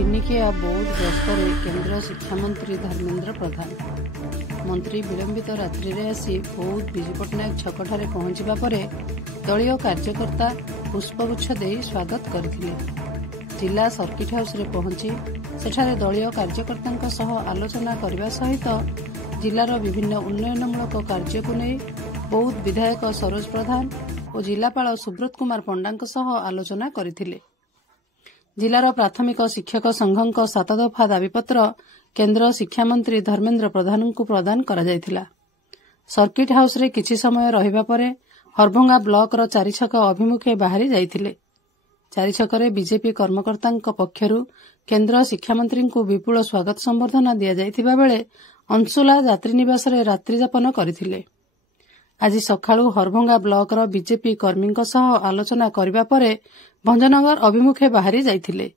दिनिकिया बौद्ध गस्तर केन्द्र शिक्षा मंत्री धर्मेन्द्र प्रधान मंत्री विलंबित रात्रि में आसी बौद्ध विजु पट्टनायक छकठारे पहुंचवा पर दलीय कार्यकर्ता पुष्पगुच्छ दे स्वागत करथिले। जिला सर्किट हाउस रे पहुंची सेठारे दलीय कार्यकर्ता सह आलोचना करने सहित जिलार विभिन्न उन्नयनमूलक कार्य को नहीं बौद्ध विधायक सरोज प्रधान और जिलापाल सुब्रत कुमार पंडा सह आलोचना करथिले। जिलार प्राथमिक शिक्षक संघ 7 दफा दाबीपत्र केन्द्र शिक्षा मंत्री धर्मेन्द्र प्रधान को प्रदान करा जायथिला। सर्किट हाउस रे किछि समय रहिबा परे हरभंगा ब्लॉक रो 4 छक अभिमुखे बाहरी जायथिले। 4 छक रे बीजेपी कर्मकर्ता पक्षरु केन्द्र शिक्षा मंत्री को विपुल स्वागत संबर्धना दिया जायथिबा बेले अंशुला यात्री निवास रे रात्रि यापन करथिले। आज सकाळु हरभंगा ब्लॉक रो बीजेपी कर्मी सह आलोचना करबा परे भंजनगर अभिमुखे बाहरी जायथिले।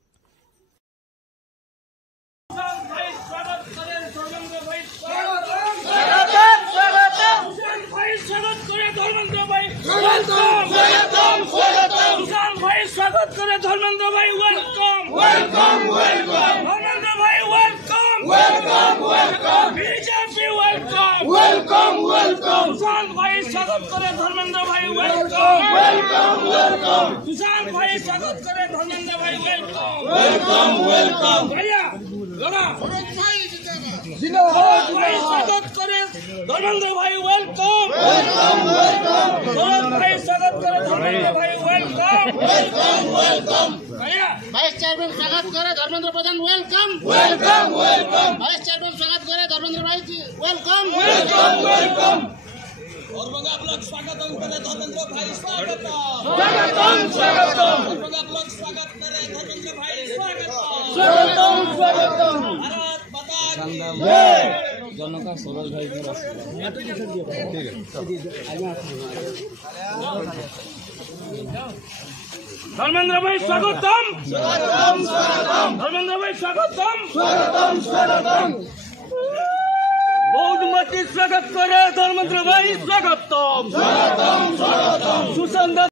स्वागत करे धर्मेन्द्र भाई वेलकम वेलकम वेलकम धर्मेन्द्र भाई welcome welcome welcome BJP welcome welcome welcome किसान भाई स्वागत करे धर्मेन्द्र भाई वेलकम वेलकम वेलकम किसान भाई स्वागत करे धर्मेन्द्र भाई वेलकम वेलकम वेलकम भैया लगा जिंदाबाद भाई स्वागत करे धर्मेन्द्र भाई वेलकम वेलकम वेलकम भाई स्वागत करे धर्मेन्द्र भाई वेलकम वेलकम वेलकम भैया वाइस चेयरमैन स्वागत करे Dharmendra Pradhan welcome welcome welcome vice chairman स्वागत करे धर्मेन्द्र भाई जी वेलकम वेलकम वेलकम और बंगा ब्लॉक स्वागतम करे धर्मेन्द्र भाई स्वागतम स्वागतम और बंगा ब्लॉक स्वागत करे धर्मेन्द्र भाई स्वागतम स्वागतम भारत माता की जय जनका सरोज भाई धर्मेन्द्र भाई स्वागतम स्वागतम स्वागतम धर्मेन्द्र भाई स्वागतम स्वागतम स्वागतम बौद्ध मती स्वागत करे धर्मेन्द्र भाई स्वागतम स्वागतम स्वागतम सुसंद